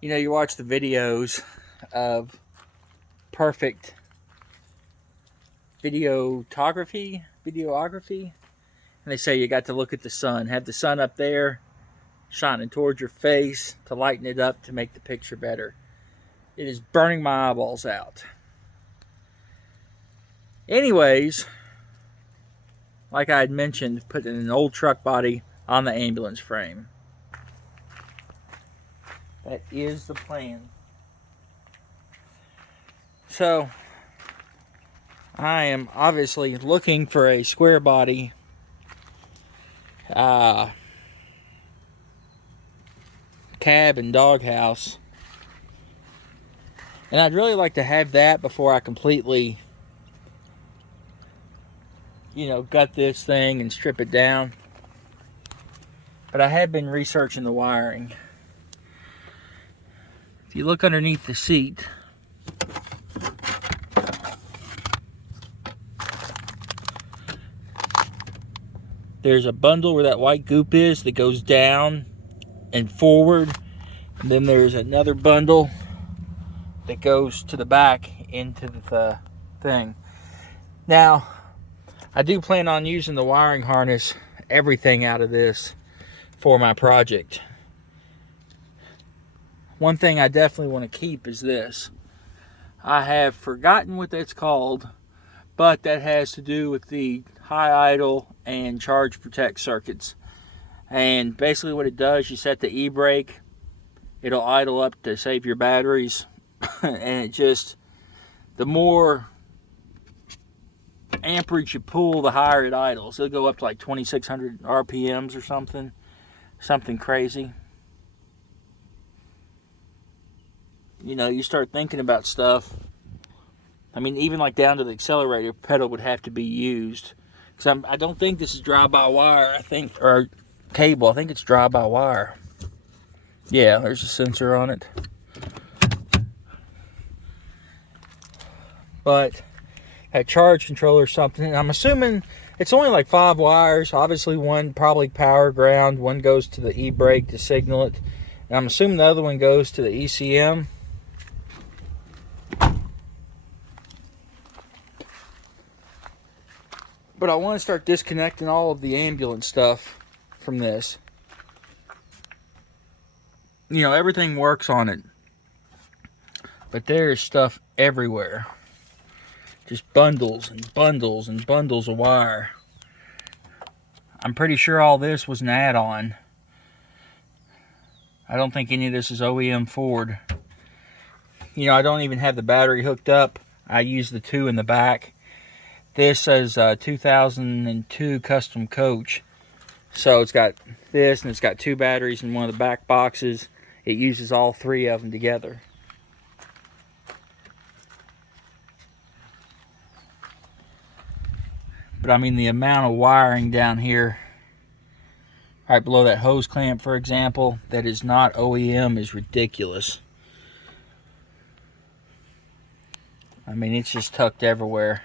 You know, you watch the videos of perfect videography, and they say you got to look at the sun, have the sun up there shining towards your face to lighten it up to make the picture better. It is burning my eyeballs out. Anyways, like I had mentioned, putting an old truck body on the ambulance frame. That is the plan. So, I am obviously looking for a square body cab and doghouse. And I'd really like to have that before I completely, gut this thing and strip it down. But I have been researching the wiring. If you look underneath the seat, there's a bundle where that white goop is that goes down and forward. And then there's another bundle that goes to the back into the thing. Now, I do plan on using the wiring harness, everything out of this for my project. One thing I definitely want to keep is this. I have forgotten what that's called, but that has to do with the high idle and charge protect circuits. And basically what it does, you set the e-brake, it'll idle up to save your batteries, and it just, the more amperage you pull, the higher it idles. It'll go up to like 2600 RPMs or something crazy. You start thinking about stuff. I mean, even like down to the accelerator pedal would have to be used. Because I don't think this is drive-by-wire, or cable. I think it's drive-by-wire. Yeah, there's a sensor on it. But a charge controller or something. I'm assuming it's only like 5 wires. Obviously, one probably power ground. One goes to the e-brake to signal it. And I'm assuming the other one goes to the ECM. But I want to start disconnecting all of the ambulance stuff from this. Everything works on it. But there's stuff everywhere. Just bundles and bundles and bundles of wire. I'm pretty sure all this was an add-on. I don't think any of this is OEM Ford. I don't even have the battery hooked up. I use the 2 in the back. This is a 2002 custom coach. So it's got this, and it's got 2 batteries in one of the back boxes. It uses all 3 of them together. But I mean, the amount of wiring down here, right below that hose clamp, for example, that is not OEM is ridiculous. I mean, it's just tucked everywhere.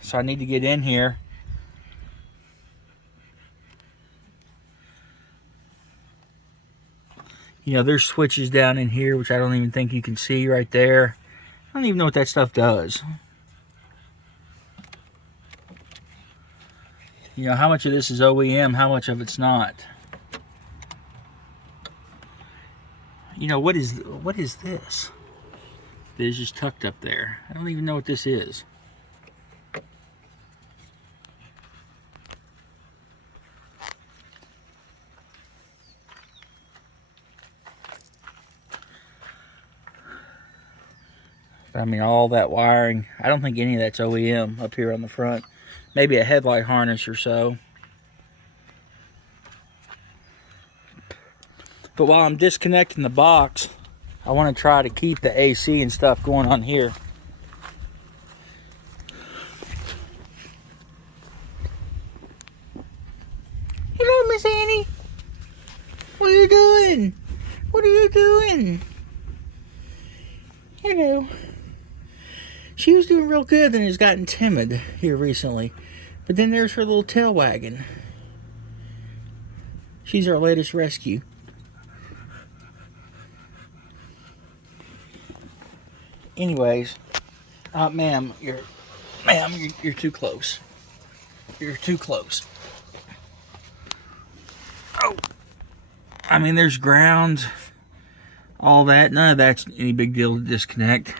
So I need to get in here. There's switches down in here, which I don't even think you can see right there. I don't even know what that stuff does. How much of this is OEM, how much of it's not. What is this? It is just tucked up there. I don't even know what this is. I mean, all that wiring, I don't think any of that's OEM up here on the front. Maybe a headlight harness or so. But while I'm disconnecting the box, I want to try to keep the AC and stuff going on here. Hello, Miss Annie. What are you doing? What are you doing? Hello. She was doing real good and has gotten timid here recently. But then there's her little tail wagging. She's our latest rescue. Anyways, ma'am, you're too close. You're too close. Oh, I mean, there's ground, all that. None of that's any big deal to disconnect.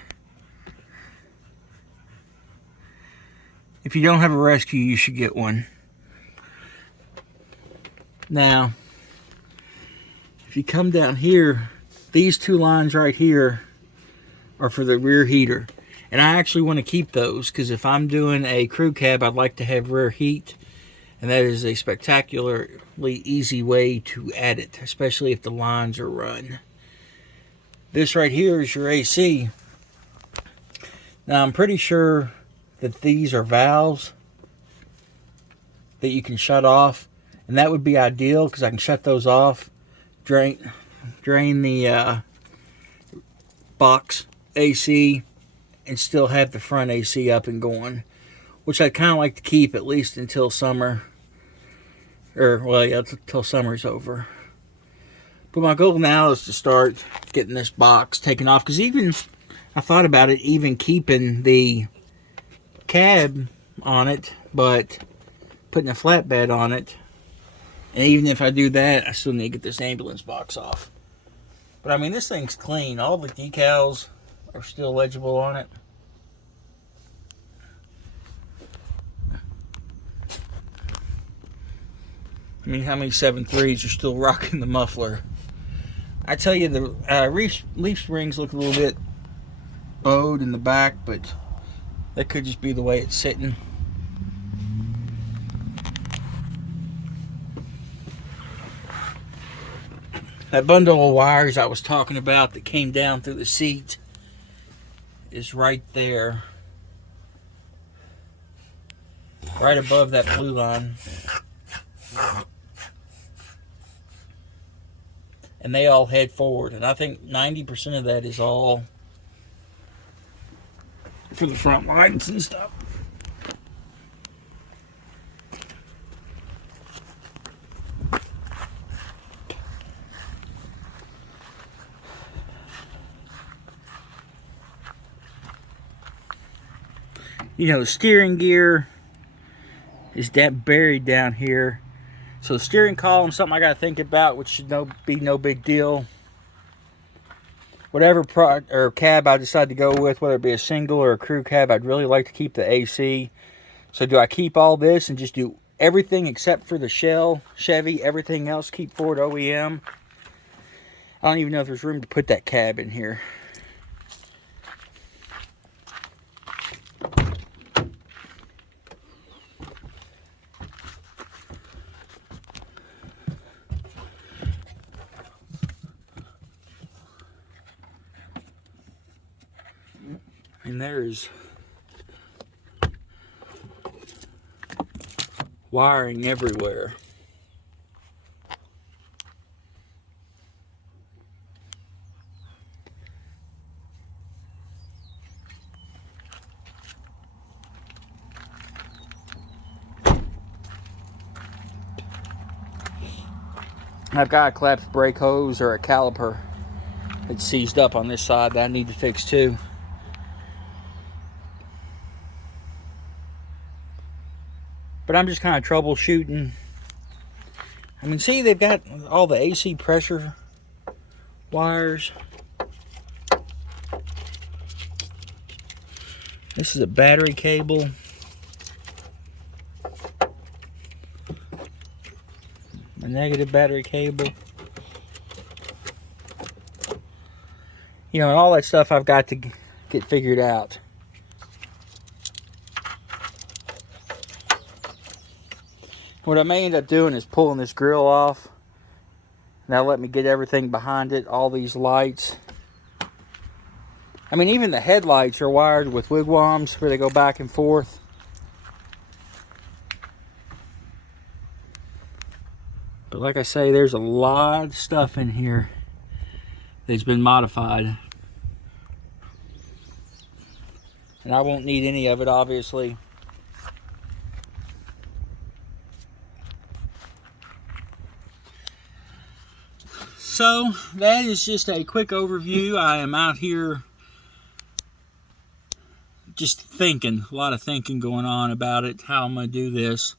If you don't have a rescue, you should get one. Now, if you come down here, these two lines right here are for the rear heater. And I actually want to keep those because if I'm doing a crew cab, I'd like to have rear heat. And that is a spectacularly easy way to add it, especially if the lines are run. This right here is your AC. Now, I'm pretty sure that these are valves that you can shut off. And that would be ideal because I can shut those off, drain the box AC, and still have the front AC up and going, which I'd kind of like to keep at least until summer, or well, yeah, until summer's over. But my goal now is to start getting this box taken off, because even I thought about it, even keeping the cab on it, but putting a flatbed on it. And even if I do that, I still need to get this ambulance box off. But I mean, this thing's clean. All the decals are still legible on it. I mean, how many 7.3s are still rocking the muffler? I tell you, the leaf springs look a little bit bowed in the back, but that could just be the way it's sitting. That bundle of wires I was talking about that came down through the seat is right there. Right above that blue line. And they all head forward. And I think 90% of that is all for the front lines and stuff. You know, the steering gear is buried down here. So the steering column, something I got to think about, which should be no big deal. Whatever cab I decide to go with, whether it be a single or a crew cab, I'd really like to keep the AC. So do I keep all this and just do everything except for the Chevy, everything else keep Ford OEM? I don't even know if there's room to put that cab in here. And there's wiring everywhere. I've got a collapsed brake hose or a caliper that's seized up on this side that I need to fix too. But I'm just kind of troubleshooting. I mean, see, they've got all the AC pressure wires. This is a battery cable. A negative battery cable. You know, and all that stuff I've got to get figured out. What I may end up doing is pulling this grill off. Now let me get everything behind it, all these lights. I mean, even the headlights are wired with wigwams where they go back and forth. But like I say, there's a lot of stuff in here that's been modified. And I won't need any of it, obviously. So that is just a quick overview. I am out here just thinking, a lot of thinking going on about it, how I'm going to do this.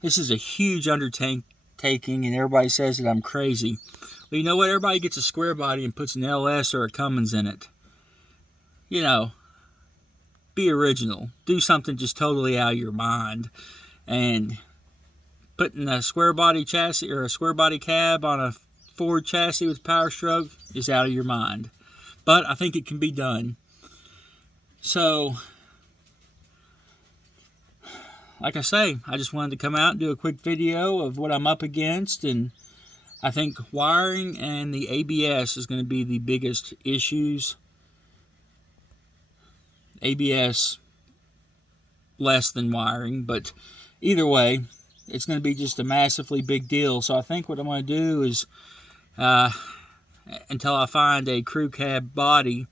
This is a huge undertaking, and everybody says that I'm crazy. Well, you know what? Everybody gets a square body and puts an LS or a Cummins in it. You know, be original. Do something just totally out of your mind. And putting a square body chassis or a square body cab on a Ford chassis with PowerStroke is out of your mind. But I think it can be done. So, like I say, I just wanted to come out and do a quick video of what I'm up against, and I think wiring and the ABS is going to be the biggest issues. ABS less than wiring, but either way, it's going to be just a massively big deal. So I think what I'm going to do is, until I find a crew cab body,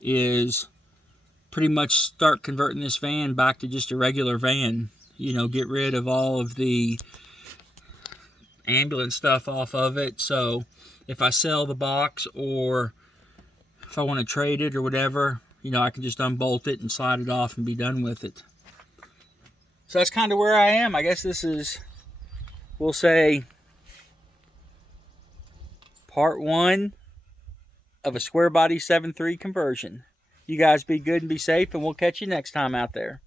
is pretty much start converting this van back to just a regular van. You know, get rid of all of the ambulance stuff off of it. So if I sell the box, or if I want to trade it or whatever, you know, I can just unbolt it and slide it off and be done with it. So that's kind of where I am. I guess this is, we'll say, part 1 of a square body 7.3 conversion. You guys be good and be safe, and we'll catch you next time out there.